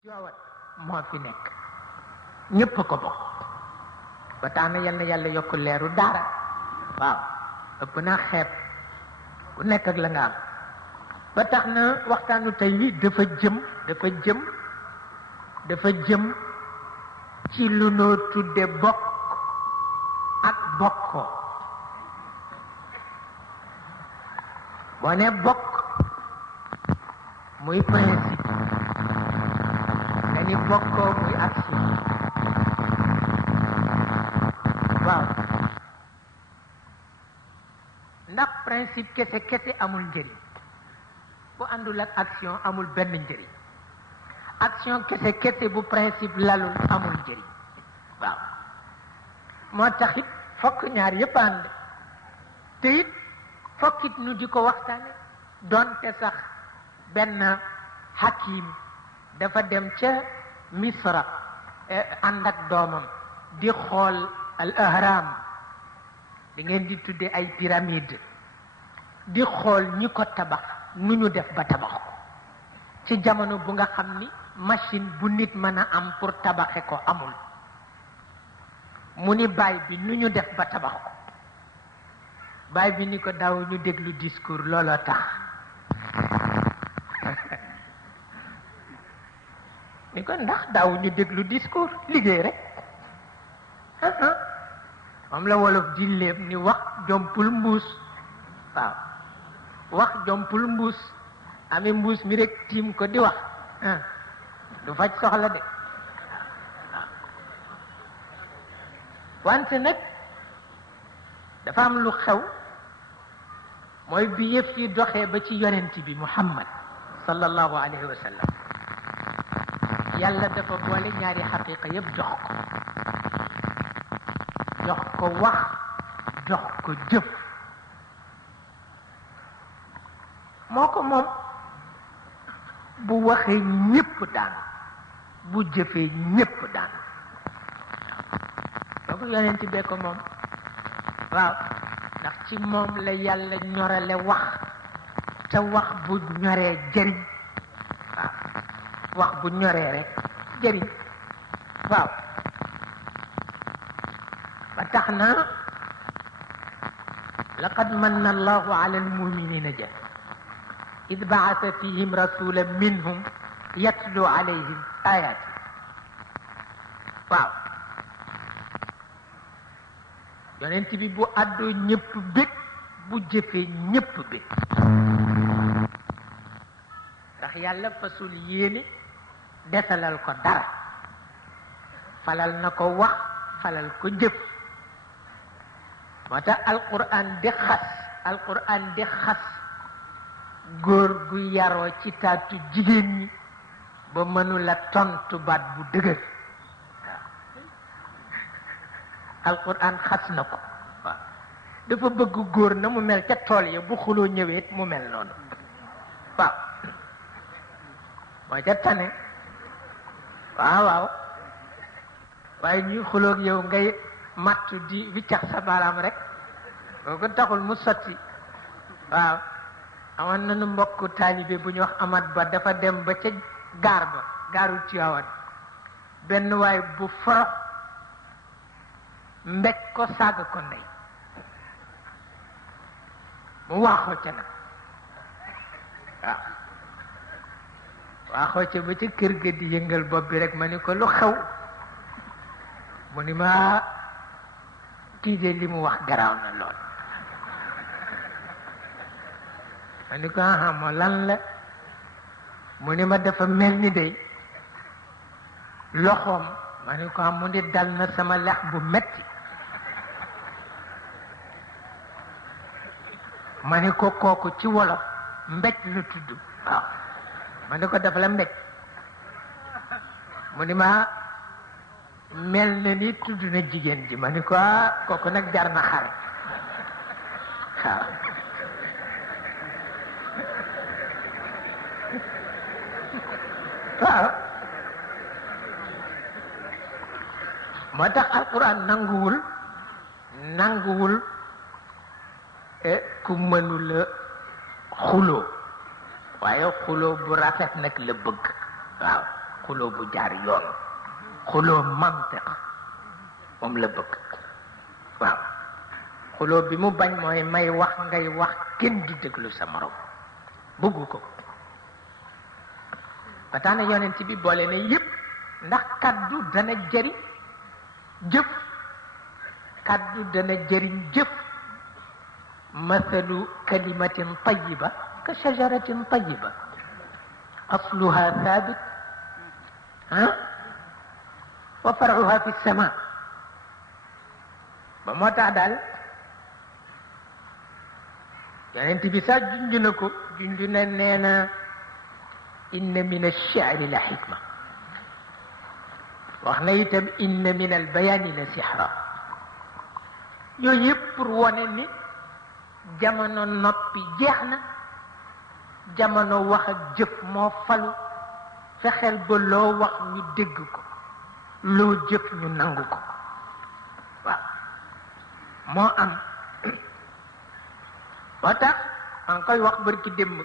Tiwaawan moo fi nekk ñépp ko bokk ba tax na yàlla yokk leeru daara waaw ëpp naa xeeb ku nekk ak la nga am ba tax na waxtaanu tey wi dafa jëm ci lu noo tudde bokk ak bokkoo boo ne bokk muy principe nga ni bokkoo muy action waaw ndax principe kese amul njëriñ bu àndul ak action amul benn njëriñ action kese bu principe lalul amul njëriñ waaw moo tax it fokk ñaar yépp ànd te it fokk it nu di ko waxtaane doonte sax benn hakim dafa dem ca Misra ànd ak doomam di xool al ahram di ngeen di tudde ay pyramide di xool ñi ko tabax nu ñu def ba tabax ko ci jamono bu nga xam ni machine bu nit mën a am pour tabaxe ko amul mu ni baay bi nu ñu def ba tabax ko baay bi ni ko daaw ñu déglu discours looloo tax ni ko ndax daaw ñu déglu discours liggéey rek moom la wolof di léeb ni wax jompul mbuus waaw wax jompul mbuus amee mbuus mi rek tiim ko di wax du faj soxla de wante nag dafa am lu xew mooy bi yëf yi doxee ba ci yonent bi Muhammad sallallahu alayhi wa sallam yàlla dafa boole ñaari xaqiqa yëpp jox ko wax jox ko jëf moo ko moom bu waxee ñépp daan bu jëfee ñépp daan boobu yonent bee ko moom waaw ndax ci moom la yàlla ñorale wax te wax bu ñoree jëriñ waaw wax bu ñoree rek jëriñ waaw ba tax na laqad manna allahu ala almuminina ja id baasa fihim rasulan minhum yatlu alayhim ayati waaw yonent bi bu àddoo ñëpp bég bu jëfee ñëpp bég ndax yàlla fasul yéene desalal ko dara falal na ko wax falal ko jëf moo tax alquran di xas góor gu yaroo ci taatu jigéen ñi ba mënula tontu baat bu dëgër alquran xas na ko waaw dafa bëgg góor na mu mel ca tool ya bu xuloo ñëweet mu mel noonu waaw mooy ca tane waaw waaye ñuy xuloog yow ngay mattu di wiccax sa baaraam rek kooku taxul mu sotti waaw amoon nañu mbokku taalibe bu ñu wax amat ba dafa dem ba ca gaaru Tiwaawan benn waay bu forox mbéj ko saaga ko ndey mu waaxoo ca nag waaw waaxoo ca ba ca kër ga di yëngal bopp bi rek ma ni ko lu xew mu ni ma kii de li mu wax garaaw na lool ma ni ko moo lan la mu ni ma dafa mel ni day loxoom ma ni ko mu ni dal na sama lex bu metti ma ni ko kooku ci wolof mbéj la tudd waaw ma ni ko dafa la mbéj mu ni ma mel na ni tudd na jigéen ji ma ni ko kooku nag jar na xare waaw moo tax alquran nanguwul ku mënula xuloo waaye xuloo bu rafet nag la bëgg waaw xuloo bu jaar yoon xuloo mantiq moom la bëgg waaw xuloo bi mu bañ mooy may wax ngay wax kenn di déglu sa morom bëggu ko ba tax na yonent bi boole ne yépp ndax kaddu dana jëriñ jëf kaddu dana jëriñ jëf mathalu kalimatin tayiba ka shajaratin tayiba asluha thabit wa far'uha fi sama ba moo tax daal yonent bi sax junj na ko junj na nee na inna min ash-shi'ri la hikma wax na itam inna min al-bayani la sihra yooyu yëpp pour wone ni jamono noppi jeex na jamono wax ak jëf moo falu fexeel ba loo wax ñu dégg ko loo jëf ñu nangu ko waaw moo am moo tax maa ngi koy wax barki démb